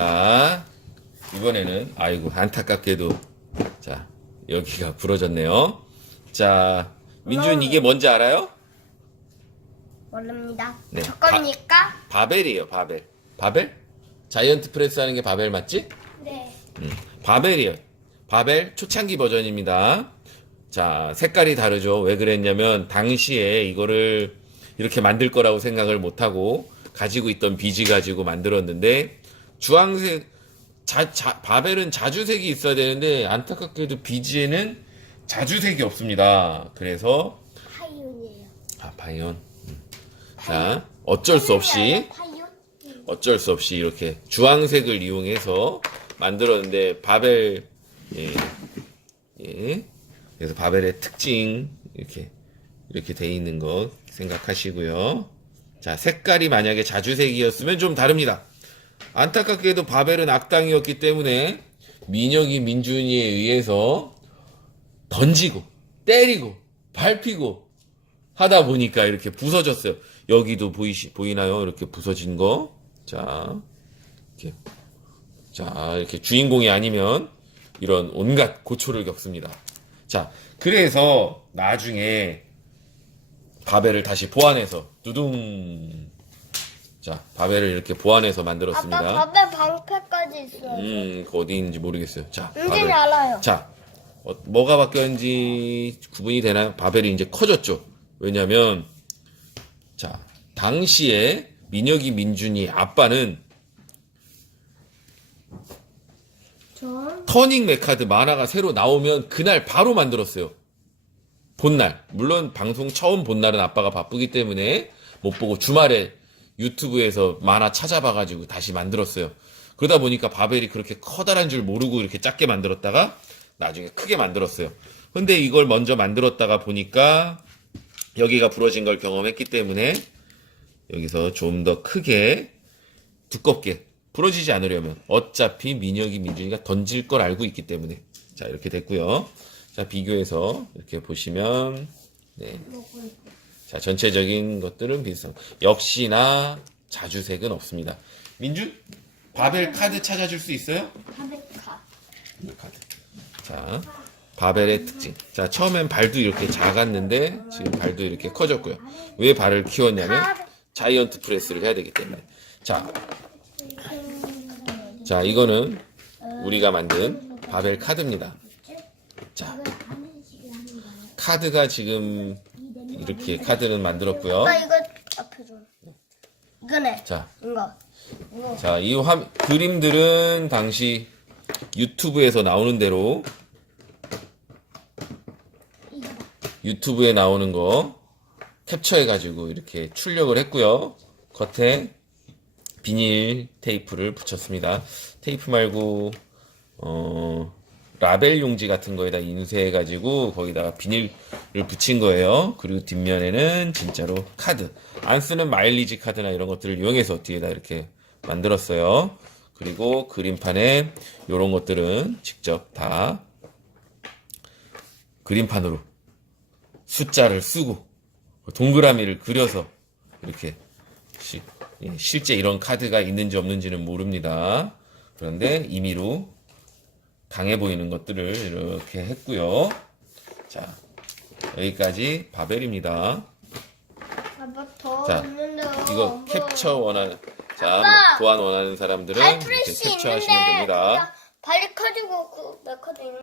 자, 이번에는, 아이고, 안타깝게도, 자, 여기가 부러졌네요. 자, 민준 이게 뭔지 알아요? 모릅니다. 네. 저 겁니까? 바벨이에요, 바벨. 바벨? 자이언트 프레스 하는 게 바벨 맞지? 네. 음, 바벨이에요. 바벨 초창기 버전입니다. 자, 색깔이 다르죠. 왜 그랬냐면, 당시에 이거를 이렇게 만들 거라고 생각을 못 하고, 가지고 있던 비지 가지고 만들었는데, 주황색, 자, 자, 바벨은 자주색이 있어야 되는데, 안타깝게도 비지에는 자주색이 없습니다. 그래서, 파이온이에요. 아, 바이온. 음. 자, 어쩔 수 없이, 파이온? 어쩔 수 없이 이렇게 주황색을 이용해서 만들었는데 바벨 예, 예. 그래서 바벨의 특징 이렇게 이렇게 돼 있는 거 생각하시고요. 자 색깔이 만약에 자주색이었으면 좀 다릅니다. 안타깝게도 바벨은 악당이었기 때문에 민혁이 민준이에 의해서 던지고 때리고 밟히고 하다 보니까 이렇게 부서졌어요. 여기도 보이시, 보이나요? 이렇게 부서진 거. 자, 이렇게. 자, 이렇게 주인공이 아니면 이런 온갖 고초를 겪습니다. 자, 그래서 나중에 바벨을 다시 보완해서 두둥. 자, 바벨을 이렇게 보완해서 만들었습니다. 아빠 밥에 방패까지 있어요. 음, 그 어디 있는지 모르겠어요. 자, 은진이 알아요. 자, 어, 뭐가 바뀌었는지 구분이 되나요? 바벨이 이제 커졌죠. 왜냐면, 자, 당시에 민혁이 민준이 아빠는 전 터닝 메카드 만화가 새로 나오면 그날 바로 만들었어요. 본날. 물론 방송 처음 본 날은 아빠가 바쁘기 때문에 못 보고 주말에 유튜브에서 만화 찾아봐가지고 다시 만들었어요. 그러다 보니까 바벨이 그렇게 커다란 줄 모르고 이렇게 작게 만들었다가 나중에 크게 만들었어요. 근데 이걸 먼저 만들었다가 보니까 여기가 부러진 걸 경험했기 때문에 여기서 좀 더 크게 두껍게 부러지지 않으려면 어차피 민혁이 민준이가 던질 걸 알고 있기 때문에 자 이렇게 됐고요. 자 비교해서 이렇게 보시면 네. 자 전체적인 것들은 비슷한 역시나 자주색은 없습니다. 민준 바벨 카드 찾아줄 수 있어요? 바베카. 이 카드. 자 바벨의 특징. 자 처음엔 발도 이렇게 작았는데 지금 발도 이렇게 커졌고요. 왜 발을 키웠냐면 자이언트 프레스를 해야 되기 때문에. 자 자, 이거는 우리가 만든 바벨 카드입니다. 자, 카드가 지금 이렇게 카드는 만들었고요. 이거 앞에 좀. 이거네. 자, 이거. 이거. 자, 이 화, 그림들은 당시 유튜브에서 나오는 대로 유튜브에 나오는 거 캡처해가지고 이렇게 출력을 했고요. 겉에 비닐 테이프를 붙였습니다. 테이프 말고 어, 라벨 용지 같은 거에다 인쇄해가지고 거기다가 비닐을 붙인 거예요. 그리고 뒷면에는 진짜로 카드. 안 쓰는 마일리지 카드나 이런 것들을 이용해서 뒤에다 이렇게 만들었어요. 그리고 그림판에 이런 것들은 직접 다 그림판으로 숫자를 쓰고 동그라미를 그려서 이렇게 시- 예, 실제 이런 카드가 있는지 없는지는 모릅니다. 그런데 임의로 강해 보이는 것들을 이렇게 했고요. 자, 여기까지 바벨입니다. 아빠 더 자, 있는데. 이거 캡처 원하는 자, 아빠! 보안 원하는 사람들은 이렇게 발프레시 캡처하시면 됩니다. 발이 커지고 그 메커도 있는.